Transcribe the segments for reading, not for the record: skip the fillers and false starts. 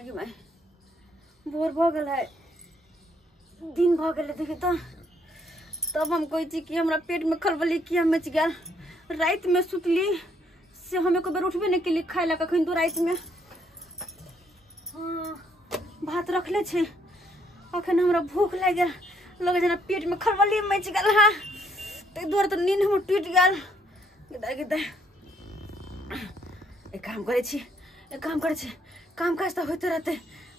मागी माई भोर भ गेल है, दिन भ गेल देखि त। तब हम कोई चीज कि हमरा पेट में खलबली किया मच गया। रात में सुतली से हमें को बेर उठबे नहीं के लिए खाए ला कखन तो रात में भात रखले छे। अखन हमरा भूख लाग गेल, लगे जना पेट में खलबली मच गेल हा। ते दुआरे तो नींद हम टूट गेल। गिदा गिदा एक काम करे छी, एक काम करे छी, काम काज तो होते रहते।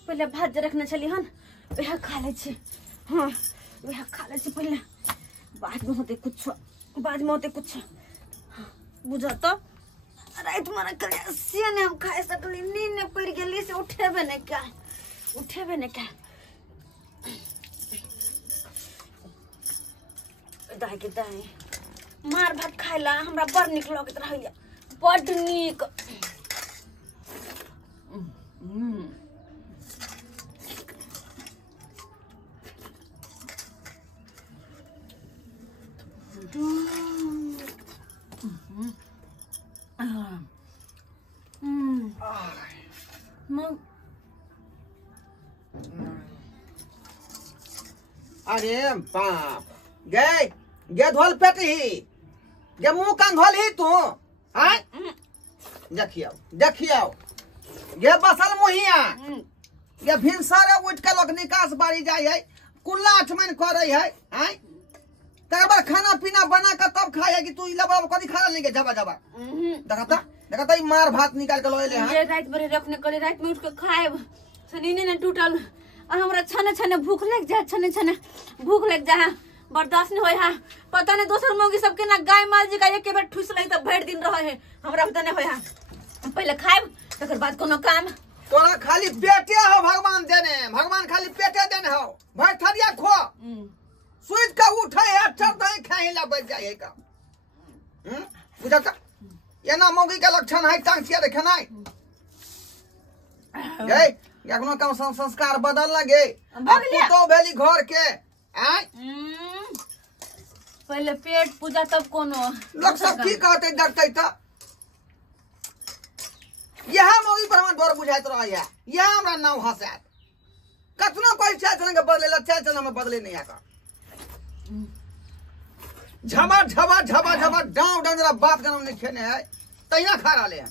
पहले भात जे रखने छली हन वह खा ले छी। हाँ वह खा ले छी पहले, बाद में होते कुछ, बाद में होते कुछ। बुझा तो रात मना कर से ने हम खाए सकली। नींद ने पड़ गेली से उठेबे नहीं क्या, उठेबे नहीं क्या। दाई के दाई मार भात खाइला हमरा बड़ निक लगत रहैया, बड़ निक। अरे बाप गे गे धोल पेटी गे मुंह कान धोल ही तू आय देखियो देखियो गे बसल मुहिया गे भिनसरे उठ के लोग निकास बारी जाय है, कुल्ला आठमन करे है। आय तकर बाद खाना पीना बना के तब खाए है कि तू इला बाबा कदी खा नहीं के जबा जबा देखता ई मार भात निकाल के लोले है। ये रात भर रखने करे, रात में उठ के खाए सनीने ने टूटल। और हमरा छने छने भूख लग जाए, छने छने भूख लग जाए, बर्दाश्त नहीं होय हा। पता नहीं दोसर मौगी सबके ना गाय माल जी का एक बार ठुस लई त भर दिन रहे है, हमरा पता नहीं होय हा। पहले खाएब तकर बाद कोनो काम। तोरा खाली पेटे हो भगवान देने, भगवान खाली पेटे देने हो। भाई थरिया खो सुइत का उठे है, अच्छा दही खाए ला बच जाए का। बुझा ये ना मौगी का लक्षण है, टांग छिया देखे नहीं गए या कोनो काम संस्कार बदल लगे। अब तो भेली घर के आय पहले पेट पूजा तब कोनो लोग सब की कहते डरते त यह मौगी पर हम डर बुझाइत रह। यह हमरा नाव हंसात कतना कोई चाय चलन के बदले, चाय चलन में बदले नहीं आका। झमा झमा झमा झमा डाव डंजरा बाप जन्म नहीं खेने है, तैना खा रहा है,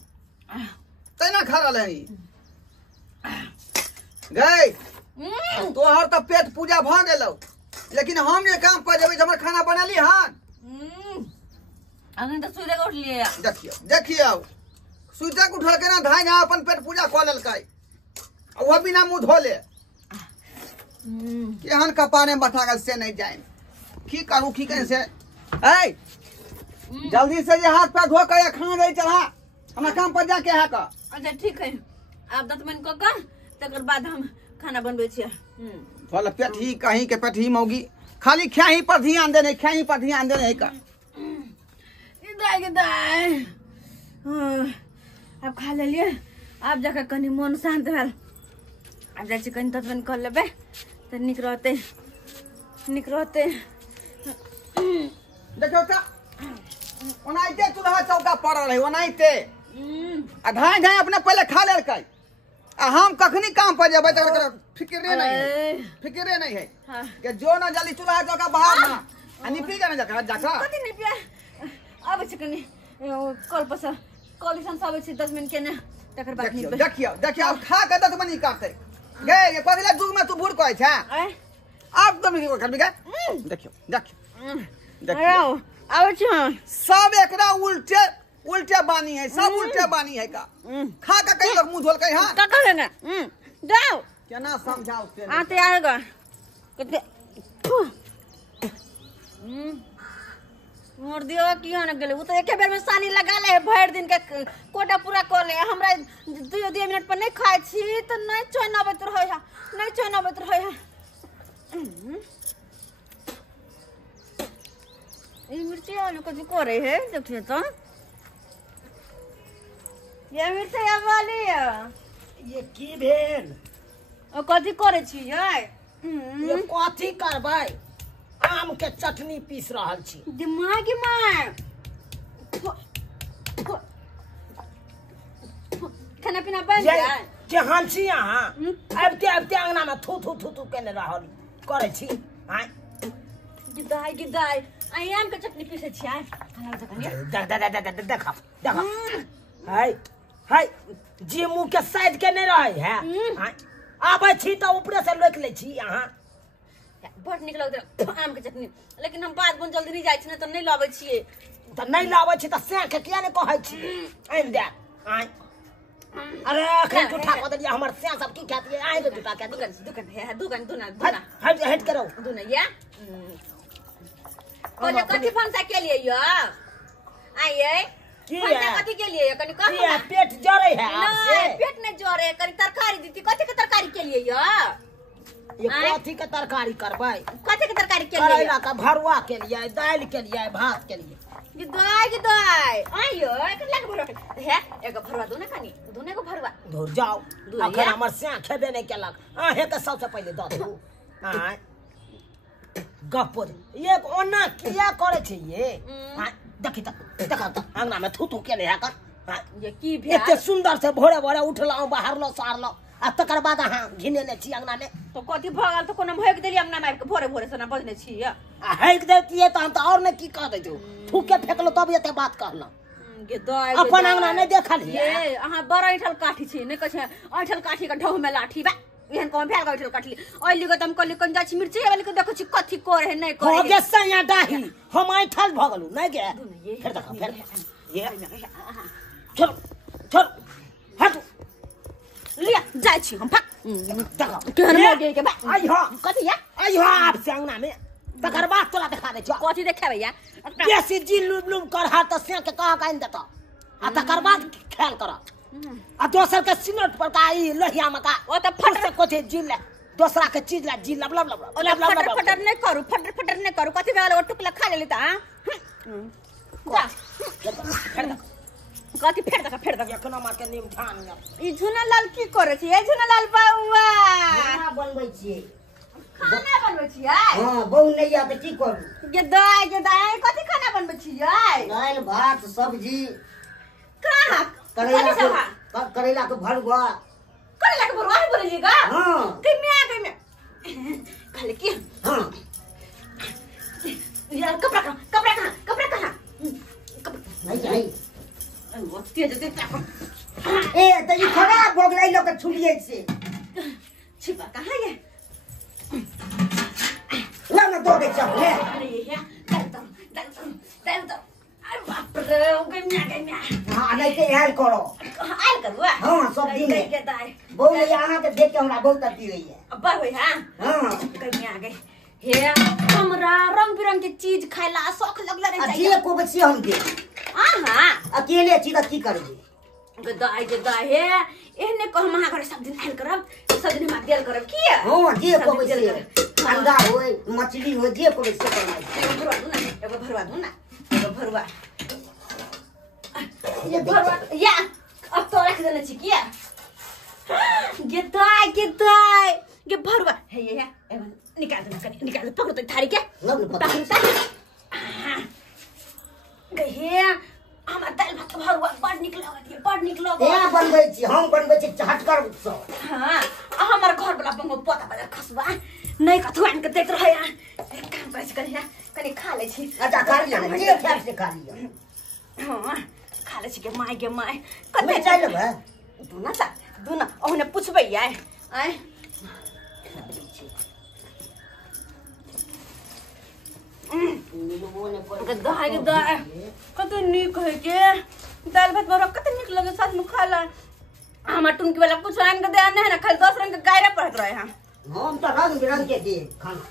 तैना खा रहा है गए। तोहर तो पेट पूजा भ गेलो, लेकिन हम ये काम कर देबे हमर खाना बनाली हन। अगन तो सूर्य उठ लिए देखियो देखियो सूर्य को उठा के ना धाई ना अपन पेट पूजा क लेलकै, वो बिना मुंह धोले केहन कपाने बैठा गल से नहीं जाए। की करू की कैसे ए जल्दी से ये हाथ पैर धो के खाना दे चढ़ा, हमरा काम पर जाके है का। अच्छा ठीक है, आप दतमन को कर तकर बाद हम खाना बनबै छियै। फल पेट ही कहीं के पेट ही मौगी खाली ख्याही पर ध्यान देने, ख्याही पर ध्यान देने का। दाई अब खा लेलिए, अब जाकर कनी मन शांत भेल। अब जाय छी कनी दतमन कर लेबै त निक रहते, निक रहते। देखो त ओनाइते चूल्हा चौका पड़ल है, ओनाइते आ धाय धाय अपने पहले खा लेलकै। आ हम कखनी काम पर जेबै त फिक्रे नहीं है, फिक्रे नहीं है कि जो ना जल्दी चूल्हा चौका बाहर ना आ निपी के ना जाका जाका कति निपिया अब छ कनी कल पस कलिसन सब छ 10 मिनट के ने तकर बाद देखियो निपे। देखियो देखियो अब खा के दत बनी काटते गे ये कदिला दूध में तू भूर कहै छ अब तुम की करबी गे। देखियो देखियो देखियो आवे छ सब एकरा उल्टे उल्टे बानी है, सब उल्टे बानी है का। खा के कई लोग मुंह धोल कई हां का करे ना जाओ केना समझाओ से आते आएगा कते मोर दियो की होने गेले। वो तो एके बेर में सानी लगा ले, भर दिन के कोटा पूरा कर ले। हमरा 2 मिनट पर नहीं खाए छी तो नहीं चैन आबत रहै है, नहीं चैन आबत रहै है। ई मिर्ची आलू कथि करे है देखिए तो। ये मिर्ची वाली ये की भेल ओ कथि करे छी ये ये कथी करबै, आम के चटनी पीस रहल छी। दिमागी मार खाना पीना बन गया। केहन छी अहाँ आबिते आबिते अंगना में थू थू थू थू केने रहल करे छी आय गिदाई आई आम के चटनी पीसे छी आय खाना जकनी देख हाय हाय जी मुंह के साइड के नहीं रहे है आय आबै छी त ऊपरे से लोक ले छी अहाँ बड़ निक लगत आम के चटनी लेकिन हम बात बन जल्दी नहीं जाय छी न त नहीं लाबै छिए त नहीं लाबै छी त से के किया नहीं कहै छी आइन दे आय अरे अखन झूठा कह दिया हमर से सब की कहती है आइ के झूठा कह दुकान दुना हट करो दुना या कोने कथि फंसा के लिए यो आइए फंसा कथि के लिए कनी कह ये पेट जरे है आपसे नहीं पेट नहीं जरे कनी तरकारी दीती कथि के तरकारी के लिए यो ये कथि के तरकारी करबै कथि के तरकारी के लिए करैला का भरुआ के लिए दाल के लिए भात के लिए गिदाई आइयो एक लाख भरुआ है एक भरुआ दो ना खानी दोने को भरुआ दूर जाओ अखन हमर से खेबे नहीं केलक अहे के सबसे पहले द दू हां गप्पो ये ओना किया करे छै ये देखि देख अंगना में थू थू के ले कर ये की भेल एते सुंदर से भोरे भोरे उठलौ बाहरलो सारलो आ तकर बाद अहाँ घिने ने छी अंगना में तो कथि भगल तो कोनो भैक देली अंगना में भोरे भोरे से ना बजने छी आ हैक देतिए त हम त और ने की कह दै जो थूके फेकलो तब एते बात कहलौ गिदाई अपन अंगना नहीं देखल ये अहाँ बड़ ऐठल काठी छी नहीं कछ ऐठल काठी के ढौ में लाठी बा एहन कोन भेल गइठल काटली ओइली को तुम कली कन जाछि मिर्ची वाली को देखो छी कथि करे नहीं करे हो गे सैया डाही हम ऐठल भगलू नहीं गे फिर देखो फिर ये चल चल हट लिया जाय छी हम फक देखो केहन मगे के बा आई हां कथि या आई हां आप से अंगना में तकर बाद तोला दिखा दे छ कथि देखे भैया बेसी जी लुब लुब कर हाथ से के कह काइन देता आ तकर बाद ख्याल कर आ दोसर के सिनट पर का ई लोहिया में का ओ त फट से कोथे जिल ले दोसरा के चीज ला जी लब लब लब फटर फटर नहीं करू फटर फटर नहीं करू कथि भेल ओ टुकला खा लेली त जा कथि फेर दक केना मार के नीम ठान ई झुना लाल की करे छी ए झुना लाल बाउआ खाना बनबै छियै खाना बनबै छी हां बहु नहीं आ त की करू गे दाई कथि खाना बनबै छी दाल भात सब्जी कहां करेला के भरुआ ही बोलिएगा हां गई में खाली की हां यार कपड़ा कहां नहीं जाई वो तेज ए त ई खराब हो गेलै लोग छुलिए से छिपा कहां ये ना दो दे चपले अरे ये दल तो अरे बाप रे ओ गई में हां नहीं के यार करो आल करवा हां सब दिन के दाई बहु यहां के देख के हमरा बहुत अति होई है अब्बा होई हां हां गई में आ गई हे हमरा रंग बिरंग के चीज खाइला शौक लगला रे अजी को बच्ची हम दे हां अकेले छी त की करबे गदाई हे एहने को हम अहाँ घर सब दिन आइल करब सब दिन हम देल करब की हां जे को बच्ची अंडा होय मछली होय जे को बच्ची करबै एगो भरवा दू ना एगो भरवा ये भरवा या अब तो रख देना छी किया गदाई ये भरवा हे ये निकाल दे पकड़ तो थारी के हे हमरा दाल भात भरुआ बड़ निक लगत ए बनबै छी हम बनबै छी झटकर सब हां हमर घर वाला पंगो पोता बजा खसबा नहीं कथु आन के देत रहे एक काम करे छी कनी खा ले छी अच्छा खा लिया जे खाए से खा लिया हां खा ले छी के माय कते चाय लेबे दुना ओहने पूछबै आय गदाई कते निक है के दाल भात भरुआ कते निक लगे साथ में खाला हमर टुनकी वाला कुछ आन के दे ना है ना खाली 10 रंग के गायरा पड़त रहे हां हम तो रंग बिरंग के दे खाना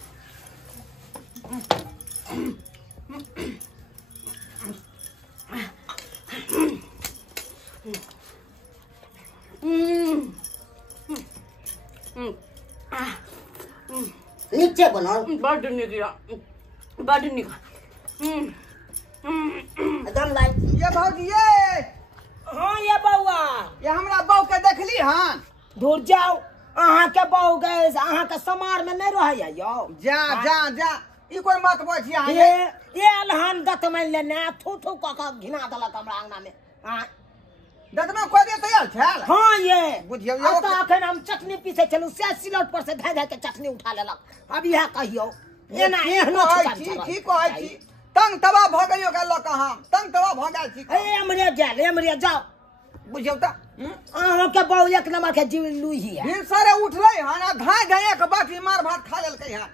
नीचे बनाओ बड़ निक एकदम लाइट ये भौजी ये हां ये बौआ ये हमरा बहू के देखली हन दूर जाओ अहाँ के बहू गए अहाँ के समार में नहीं रह यो जा ई कोई मत बची आ ये अलहन गत में लेने थू थू क घिना दलक हमरा अंगना में हां दतमा को दे तैयार छल हां ये बुझियो अब तो अखन हम चटनी पीसे चलू से सिलौट पर से धा धा के चटनी उठा लेलक अब यह कहियो एना एहनो ठीक कहै छी तंग तवा भ गइयो का लोक हम तंग तवा भ गेल छी ए हमरे जाओ बुझियो त अहाँ के बहु एक नंबर के जीव लुही है दिन सारे उठलै हन आ धाय धाय के बाटी मार भात खा लेलकै हन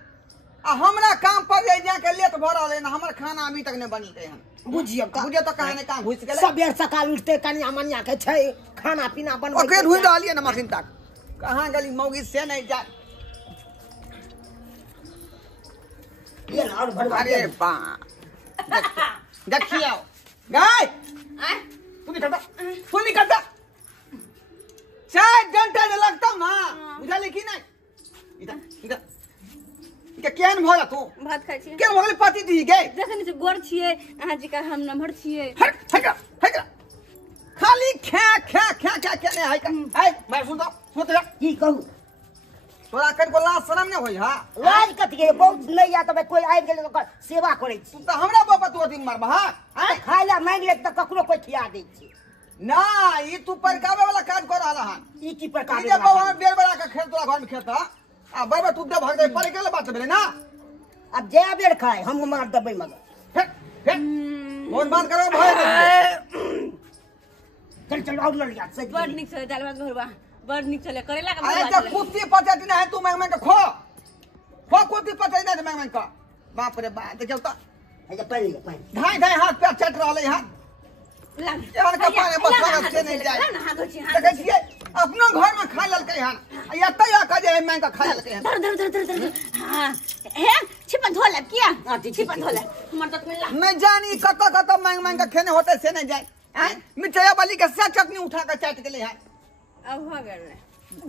आ हमरा काम पर जा के लेट भ रहलै न हमर खाना अभी तक नै बनी गई हन बुझियो त कहां ने काम घुस गेलै सबेर सकाल उठते कनिया मनिया के छै खाना पीना बनबै ओके ढूंढ रहलिए न मशीन तक कहां गली मौगी से नहीं जा ये और भरवा अरे बा देखियो गाय तू निकलता 4 घंटा जे लगता ना बुझाले कि नहीं इधर के केन भला तू भात खाइ छी केन भले पति दी गे देखै नै गोर छियै अहाँ जी का हम नम्हर छियै हट खाली खे के ने है मैं सुन तो की कहू तोरा कन को लाज शरम नै होई हा लाज कथि के बहुत नै या तबे कोई आबि गेलै ओकर सेवा करै छी तू त हमरा बाबा तू दिन मार बहा खाइ ला मांग ले त ककरो कोई खिया दै छी ना ई तू परकावे वाला काज कर रहल हन ई की परकावे जे बाबा बेर बड़ा के खेत तोरा घर में खेत आ बाबा तू दे भाग दे पर गेल बात भेले ना अब जे बेर खाए हम मार दबै मगर फोन बंद करो भाई चल और लड़ जा सही बड़ निक छले दाल भात घरबा बड़ निक छले करेला का अरे जब कुत्ती पचती ना है तू मांग के खो कुत्ती पचती ना मांग का बाप रे बाप देखियो त है पानी धाय हाथ पे चट रहले हां लाग यार का पानी बस से नहीं जाए ना हाथ छी देखे छिए अपना घर में खा ललकै हन या तया का जे मांग का खा ललकै हन धर हां हे छिपन धोला किया छिपन धोला हमर तक में ला नहीं जानी कत मांग के खेने होते से नहीं जाए मिठाई वाली के साथ चटनी उठा के चाट के ले है अब हो गेल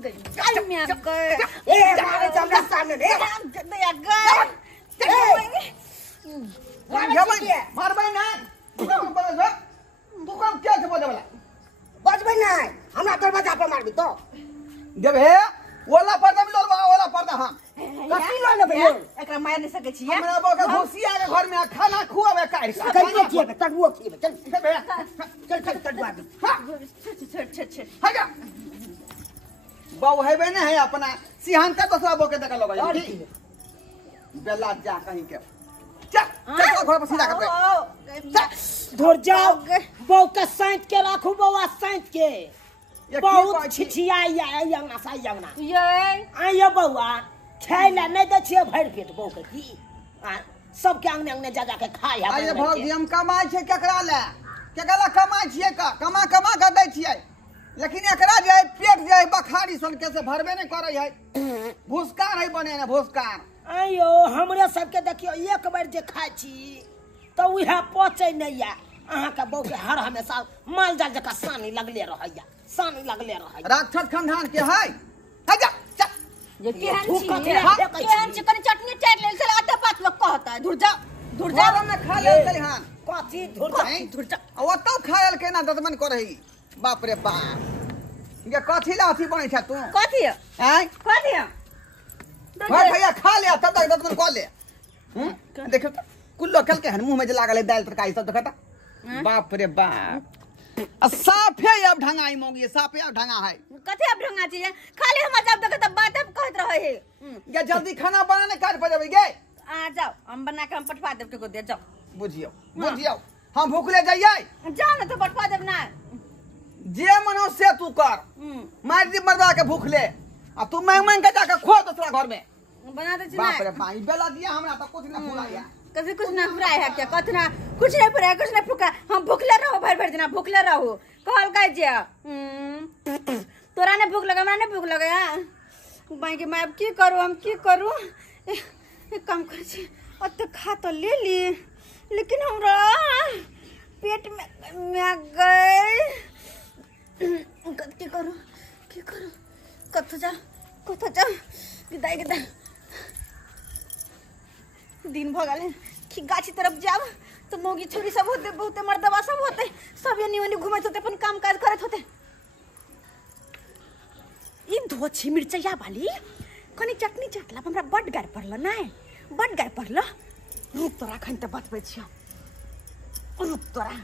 गल में अब गए ए मारे चमड़ा सामने रे दया गए मारबै ना तू काम क्या से बोले वाला बजबै नहीं हमरा दरवाजा पर मारबी तो जब है ओला पर्दा में ललवा ओला पर्दा हां कथि ल लेबै एकरा मार नहीं सके छी हमरा बाबा घुसी आके घर में खाना खुआवे काट के कहिए छिए तरुओ छिए चल तरुआ दी छ हगा बाऊ हेबे नहीं है अपना सिहान का दूसरा बोके देख लो भाई बेला जा कहीं के चल घर पर सीधा कर धुर जाओ बहू के साइट के राखू बउआ साइट के बहुत छिछियाई यंगना सा यंगना ये आइयो बउआ खाइला नहीं दै छिए भर पेट बहू के की सब के अंगने जा के खाय है अरे भौजी हम कमाई छे केकरा कमाई छिए का कमा के दै छिए लेकिन एकरा जे पेट जे बखारी सन के से भरबे नहीं करे है भूसकार है बने ना भूसकार आइयो हमरे सबके देखियो एक बार जे खाइ छी तो उहे पचै नहीं या अहाँ के बहू के हर हमेशा माल जाल जका सानी लगले रहैया राक्षस खानदान के है जा ये केहन छी कनी चटनी चाट ले से आटा पात लोग कहता है धुर जा में खा ले हन कथि धुर जा ओतो खायल के ना दतमन करही बाप रे बाप ये कथि ला अथी बनै छ तू कथि हैं कथि भाई भैया खा ले तब तक दतमन कर ले देखो तो कुल्लो खल के हन मुंह में जे लागल दाल तरकारी सब देखता बाप रे बाप साफे अब ढंगाई मोगी साफे अब ढंगा है कथि अब ढंगा छी खाली हम जब देखत बात अब कहत रहे है ये जल्दी खाना बनाने काट पर देबे गे आ जाओ हम बना के हम पटवा देब को दे जाओ बुझियो हम भूखले जाइए जाओ ना तो पटवा देब ना जे मनो से तू कर मार दी मरवा के भूखले आ तू मांग के जाके खो दूसरा घर में बना दे छी बाप रे ना भाई बेला दिया हमरा तो कुछ ना फुलाया कभी कुछ ना फुराय है क्या कथि ना कुछ नहीं फुराय कुछ नहीं फुका हम भूखले रहो भर दिन भूखले रहो कहल का जे तोरा ने भूख लगा हमरा ने भूख लगा बाई के मैं अब की करूं हम की करूं एक काम कर छी अब तो खा तो ले ली लेकिन हमरा पेट में गए की करूं कथ जा गिदाई दिन भगल कि गाछी तरफ जाब तो मोगी छोरी सब होते बहुते मर्दवा सब होते सब एनी ओनी घुमत होते अपन काम काज करत होते ई धोछी मिर्चैया वाली कनी चटनी चटला हमरा बड गार पड़ल नै बड गार पड़ल रुक तोरा खन त बतबै छियो रुक तोरा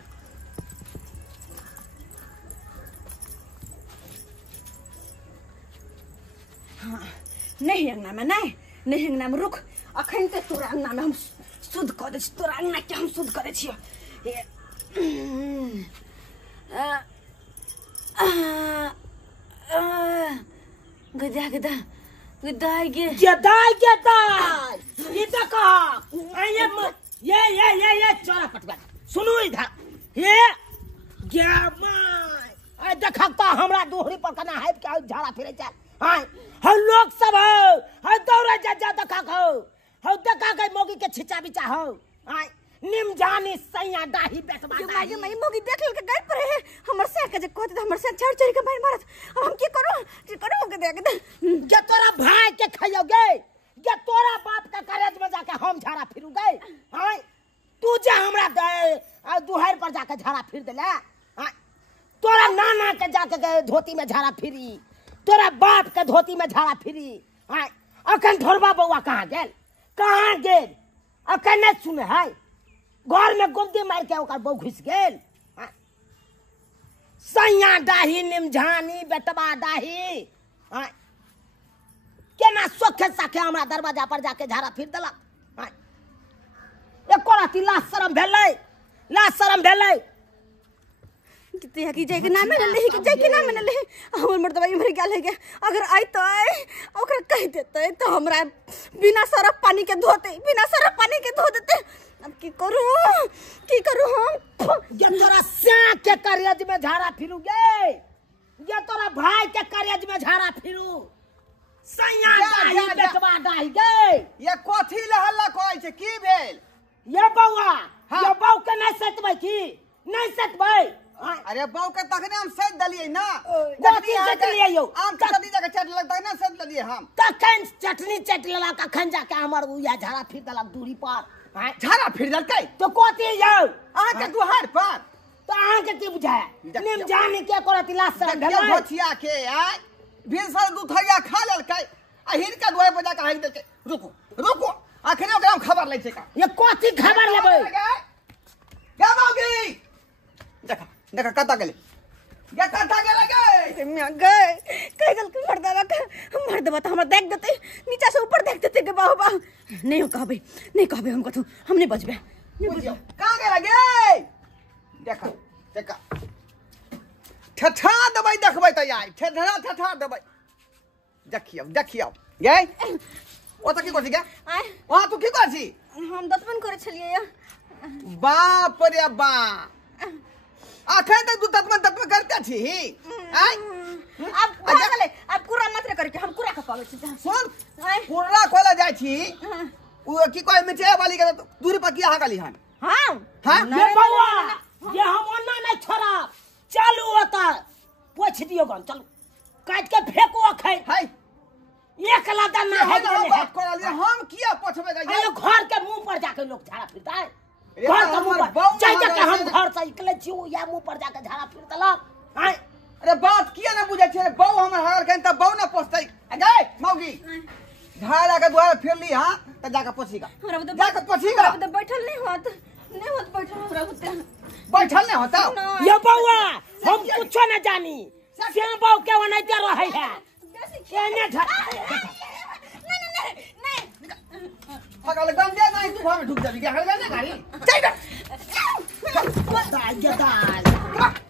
हाँ नहीं अंगना में नहीं अंगना में रुक अखन ते तोरा अंगना में हम शुद्ध कर दे तोरा अंगना के हम शुद्ध करे छियो गदा गदा गदाई गे गदाई ये देखो ये चोरा पटवा सुनो इधर ये क्या माय देखा तो हमरा दोहरी पर कना है क्या झाड़ा फिरे चल हां हम लोग सब हो दौड़े जा देखा हो देखा के मोगी के छिचा बिचा हो हां निम जानी सैया दाही बेटवा दाही मैं मोगी देख ल के गई पर है हमर से के जे कहते हमर से चढ़ चढ़ के मार मारत अब हम की करो के देख दे के तोरा भाई के खइयोगे के तोरा बाप का करेज में जाके हम झाड़ा फिरूगे हां तू जे हमरा दे दुहार पर जाके झाड़ा फिर देला हां तोरा नाना के जाके धोती में झाड़ा फिरी तोरा बाप के धोती में झाड़ा फिरी हां अखन ढोरबा बउआ कहां गेल अखन न सुने है घर में गुमदी मार के ओकर बहू घुस गेल सैया दाही निमझानी बेटवा दाही केना सोखे साखे हमरा दरवाजा पर जाके झाड़ा फिर देलक एको राती लाज शरम भेलै किते की जाय के नाम में ले के जाय के नाम में ले हमर मर्दवा इमर गेल है अगर आई तो ओकर कह देते तो हमरा बिना सरफ पानी के धो देते अब की करू हम ये तोरा से के करेज में झाड़ा फिरूगे ये तोरा भाई के करेज में झाड़ा फिरू सैया दाही बेटवा दाही गे ये कथी ले हल्ला कहै छै की भेल ये बउआ ये बउ के नहीं सतबै की नहीं सतबै अरे बउ के तखने हम सद दलियै ना कथी सतलियै यौ आम के कथी जाके चट लग तखने सद दलियै हम कखन चटनी चट लेला कखन जाके हमर उया झाड़ा फिर देलक दूरी पर झाड़ा फिर देलकै तो कथी यौ अहाँ के दुहार पर तो अहाँ के की बुझाय निम जानी के करत लाज शरम भेलै भोचिया के आय भिनसर दूधैया खा लेलकै आ हिर के दुहार पर जाके हाक देलकै रुको अखने ओकरा खबर लै छै का ये कथी खबर लेबै गे मौगी देखा कता गेलै गे कता गेलै गे मैं गए कह गल के मर्दवा तो हमरा देख देते नीचा से ऊपर देख देते के बाबा नहीं कहबे हम कथू हम नहीं बचबे कहां गेलै गे देखा ठठा देबै देखबै त आइ ठठा देबै देखियौ गे ओ त की करछि गे वहां तू की करछि हम दतमन करे छलिए बाप रे बाप अखन तक तू दतमन करते छी आइ अब कहा गेले अब कुरा मत करके हम कुरा का पावे छी सुन कुरा खोला जाइ छी ओ की कहै मिठे वाली के दूरी पर की हां गली हन हां ये बउआ ये हम ओना नहीं छोड़ा चलू ओता पोछ दियो गन चलू काट के फेंको अखै हाय एक लादा ना है हम किया पोछबे गे अरे घर के मुंह पर जाके लोग झाड़ा फिरता है घर के मुंह पर चाहे के हम घर से निकले छी या मुंह पर जाके झाड़ा फिर देलक हाय अरे बात किया ना बुझे छे बहू हमर हाल कहीं त बहू ना पोछतै गे मौगी झाड़ा के द्वार फिरली हां त जाके पोछीगा जाके पोछीगा अब तो बैठल नहीं होत बैठल हमरा होते बैठल नहीं होता ये बउआ हम कुछ ना जानी श्याम बाबू के ओनाइते रहै है एने नहीं पगल गंदे नहीं तू घर में ढुक जाबी के हल गए गाड़ी चल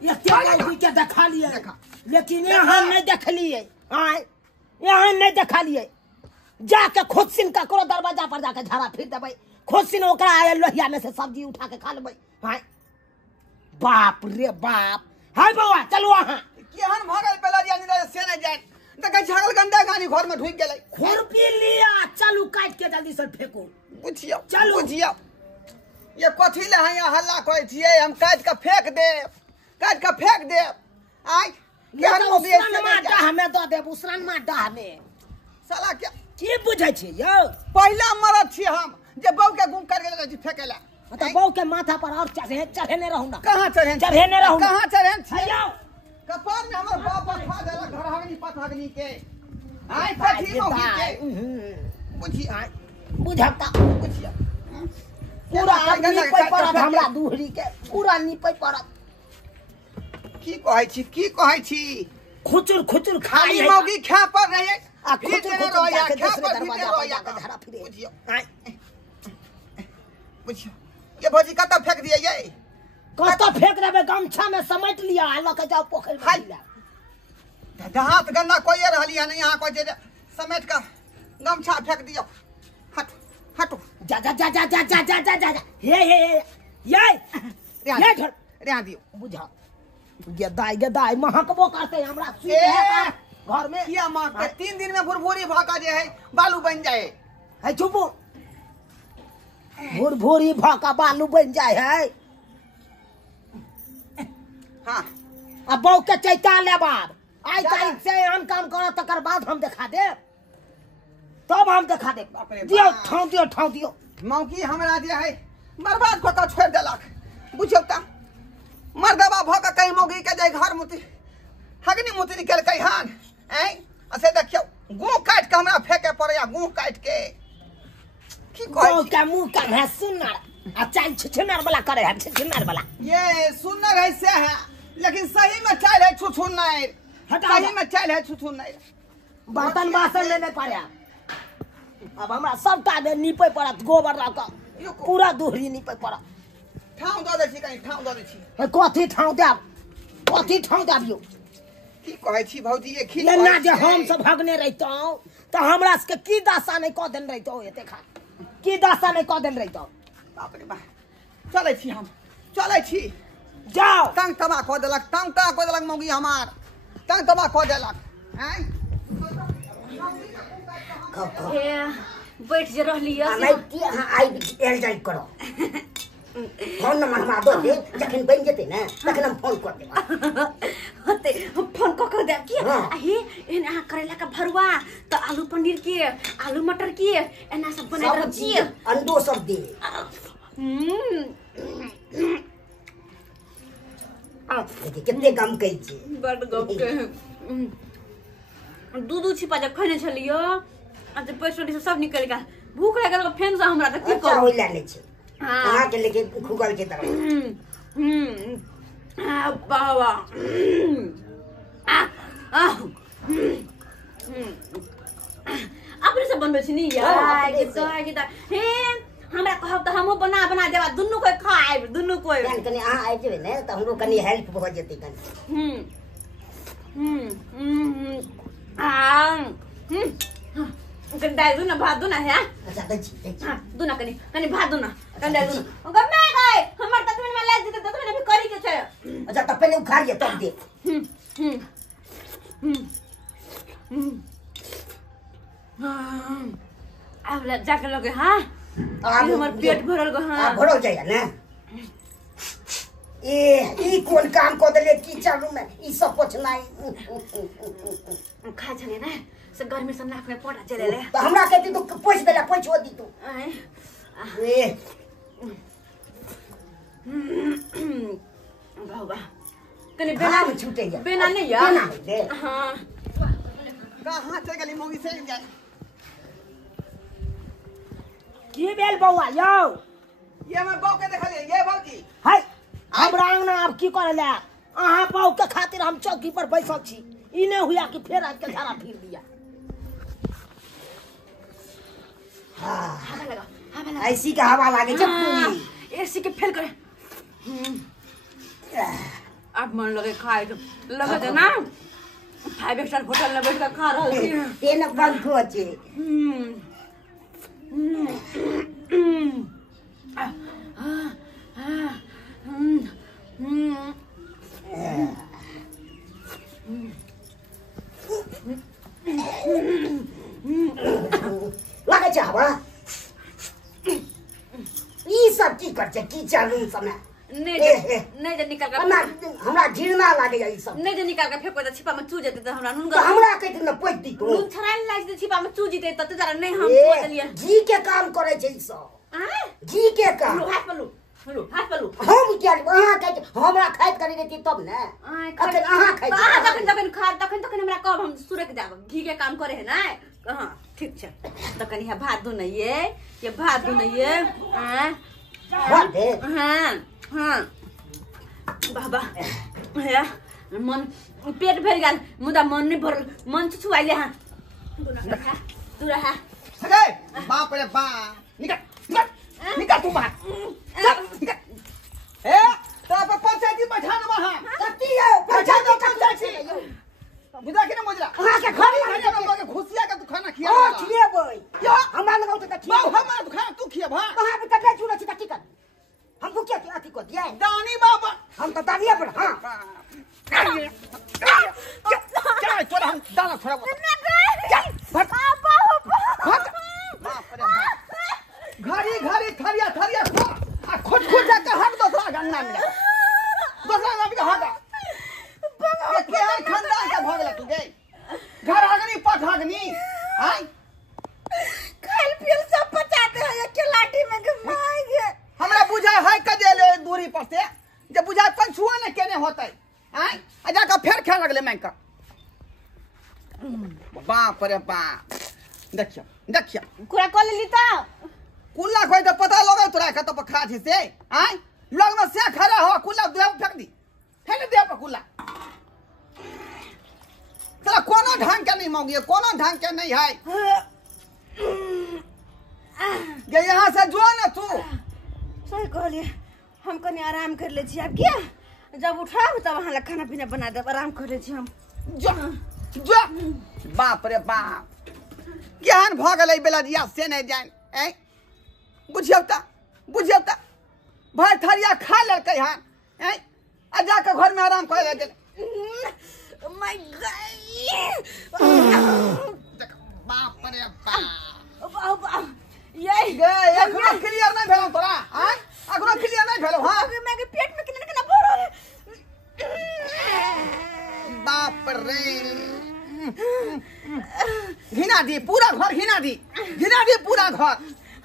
ये क्या के देखा लिए लेकिन यहाँ नहीं देख लिए यहाँ नहीं देखा लिए जाके खुद सिन ककरो दरवाजा पर जाके झाड़ा फिर देबै खुद सिन ओकरा आए लोहिया में से सब्जी उठा के खा लेबै बाप रे बाप हाय बउआ चलू अहाँ केहन भागल बेला जानी से नहीं जाए देखे छागल गंदा गानी घर में ढुक गेलै खुरपी लिया चलू काट के जल्दी से फेंको बुझियो ये कथी ले यहाँ हल्ला करे छियै हम काट के फेंक दे आइ केहन मोगी हमें दो दे उसरन मा डाह में साला क्या की बुझै छी यौ पहला मरद छी हम जे बहू के गुम कर गेलै फेंकेला तो बहू के माथा पर और चढ़ेने रहू ना कहां चढ़ेने रहू कहां चढ़ेन यौ कपार में हमर बाप खा देला घर हगनी पथगनी के आइ कथी मोगी के बुझी आइ बुझता बुझियो पूरा निपै पड़त हमरा दूहरी के पूरा निपै पड़त की कहै छी खुचुर खुचुर खाली मौगी खा पर रहे आ खुद जाके दूसरे दरवाजा पर जाके धरा फिरे बुझियो बुझियो ये भौजी कत फेंक दिए ये कत फेंक देबे गमछा में समेट लिया ल के जाओ पोखर में गिरा हाथ गंदा कोई रहलिया नहीं यहाँ कोई समेट का गमछा फेंक दियो हट हटो जा जा जा जा जा जा जा जा ये रे दियो बुझा गदाई महकबो करते हमरा सुते घर में किया मां के 3 दिन में भुरभुरी भाका जे है बालू बन जाए है चुपो भुरभुरी भाका बालू बन जाए है हां अब बौ के चैता लेबार आई तारीख से हम काम करा तकर बाद हम दिखा दे तब हम दिखा दे दियो ठाव दियो मौकी हमरा जे है बर्बाद क के छोड़ देलक बुझियो त मर्दबा भ के कहीं मौगी के जाय घर मुती हगनी मुती निकल के हान ऐ असे देखियो गूं काट के हमरा फेंके पड़े या गूं काट के की कहै गौ का मुंह का है सुनर आ चाल छुछुनर वाला करे है छुछुनर वाला ये सुनर है से है लेकिन सही में चाल है छुछुनर सही में चाल है छुछुनर बर्तन बासन लेने पड़े अब हमरा सबटा दे नीपे पड़त गोबर ला के पूरा दुहरी नीपे पड़त ठाव द दे छी कहीं ठाव द दे छी कथी ठाव देब की कहै छी भौजी ये खी लेना जे हम सब भगने रहितो त हमरा के की दासा नहीं क देन रहितो एते खा की दासा नहीं क देन रहितो बाप रे बा चलै छी हम चलै छी जाओ तंग तबा क देलक मौगी हमार तंग तबा क देलक हैं बैठ जे रहली नहीं आई एल जाई करो फोन नंबर मा दो दे जखन बन जेते ना तखन हम फोन कर देब होते फोन क दे की आहे एना आ करेला का भरुआ त आलू पनीर के आलू मटर के एना सब बना रखी अंडो सब दे कितने गम कही छी बड़ गप के दूध छिपा जब खने छलियो आज पैसोडी सब निकल गया भूख लागल फेन से हमरा त की अच्छा होई लाने छी हां के लेके खुगल के तरफ बाबा अपने से बनबे छी नी यार किता हे हमरा कहब त हमो बना देबा दुन्नु कोई खाइब दुन्नु कोई कनी आ आइ जेबे ने त हमरो कनी हेल्प भ जेतै कनी गंडाई दुना भात दुना है अच्छा दे दुना कनी भात दुना गंडाई दुना गमे गए हमर ततवन में ले देते ततवन भी करी के छै अच्छा त पहले उखाड़ ले तब दे अब ले जाके लगे हां हमर पेट भरल गो हां भरल जाय ना ई कोन काम को देले की चालू में ई सब कुछ नहीं खा छले ना से गर्मी से नाक में पड़ा चले ले तो हमरा कहती तो पोछ देला पोछ हो दी तू ए बाबा कने बेना छूटे जा बेना नहीं यार हां कहां चल गली मौगी से जाए की बेल बौआ यो ये मैं बौ के देखलिए ये भौजी हाय हमरा अंगना अब की करे ले अहां बौ के खातिर हम चौकी पर बैसल छी ई ने हुआ कि फेर आज के झाड़ा फिर दिया हवा लगा ऐसी का हवा लागे छ पूरी एसी के फेल करे अब मन लगे खाए तो लगे थे ना 5 स्टार होटल में बैठ कर खा रहा है तेन बंद हो छे लगे छ हवा ई सब की कर छे की चालू समय नहीं जे निकाल कर हमरा घिरना लागे ई सब नहीं जे निकाल के फेंको त छिपा में चू जेते त हमरा नून तो हमरा कहती न पोछ दी तू नून छराल लाग जे छिपा में चू जेते त जरा नहीं हम सोच लिया घी के काम करे छे ई सब घी के काम हाथ पलू हम क्या अहाँ कहते हमरा खाइत करी देती तब ने अखन अहाँ खाइत तखन खा तखन हमरा कब हम सुरक जाब घी के काम करे है ना हां ठीक छे तखन है भात दो नहीं ये भात दो नहीं ये भात दे हां बाबा है मन पेट भर गेल मुदा मन नहीं भरल मन छुआइले हां तू रहा अरे बाप रे बाप निकल निकल तू बाहर चल निकल ए तेरा पे पंचायती बैठा ना वहां कती है पंचायती पंचायती बुझा कि ना मुजरा कहां के खड़ी खाने में लोग खुशिया का तू खाना खिया ओ खिए बोई क्या हमरा लगाउ त खिए बाऊ हमारा खाना तू खिया भा कहां पे तबे चुना छी टिकट हमको क्या अथी को दिया दानी बाबा हम तो दानिया पर हां क्या तोरा हम दाना थोड़ा घड़ी घड़ी थरिया थरिया आ खुद खुद जाके हट दूसरा गंगा में दूसरा गंगा में हट ये क्या खानदान का भागला तू गई घर आगनी पट आगनी हां खाल पियल सब पचाते हैं ये के लाठी में घुमाएंगे हमरा बुझा है कदेले दूरी पर से जब बुझा पंछुआ न केने होतै हां आजा का फेर खेल लगले मैं का बाप रे बाप देखियो देखियो कुरा कर लेली त कुल्ला कोई तो पता लगे तोरा का तो खा छी से हां लोग में से खड़ा हो कुल्ला देह फेंक दी फेंक दे पर कुल्ला तेरा कोनो ढंग के नहीं मांगिए कोनो ढंग के नहीं है ये यहाँ से जो ना तू सही कहलिए हम कने आराम कर ले छी अब क्या जब उठाओ तब वहां खाना पीना बना दे आराम कर ले छी हम जो जो बाप रे बाप ज्ञान भ गेलै बेला दिया से नहीं जान ए बुझियौता भाई थरिया खा लेकै हां ए आ जाके घर में आराम करे गेल माय बाप रे बाप ये गे एखनो क्लियर नहीं भेलौ तोरा हां एखनो क्लियर नहीं भेलौ हां मैं के पेट में कितना भरो है बाप रे घिना दी पूरा घर घिना दी पूरा घर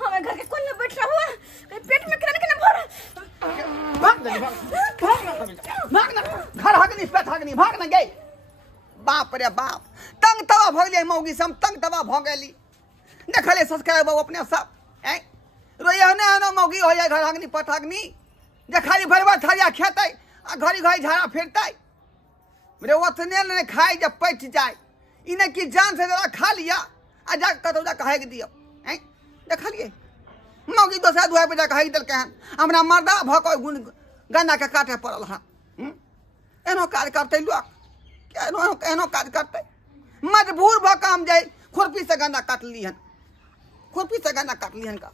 हमें घर के कोन में बैठ रहा हुआ पेट में कितना भरो भाग ना घर हगनी पेट हगनी भाग ना गई बाप रे बाप तंग तवा भ गेलै मौगी सम तंग तवा भ गेली देखले सब्सक्राइब अपने सब ए रोया ना मौगी हो जाए घर हगनी पट हगनी जे खाली भरवा थरिया खेतै आ घड़ी घड़ी झाड़ा फिरतै रे ओतने ने खाई जब पैठ जाए इने की जान से जरा खा लिया आ जा कतौ जा कहे के दियो हैं देखलिए मौगी दोसरा दुआर पे जा कहे देलके हन हमरा मर्दा भक गुण गन्ना के काटे पड़ल हन एनो काज करते लोग एनो काज करते मजबूर भ काम जाए खुरपी से गन्ना काट ली हन का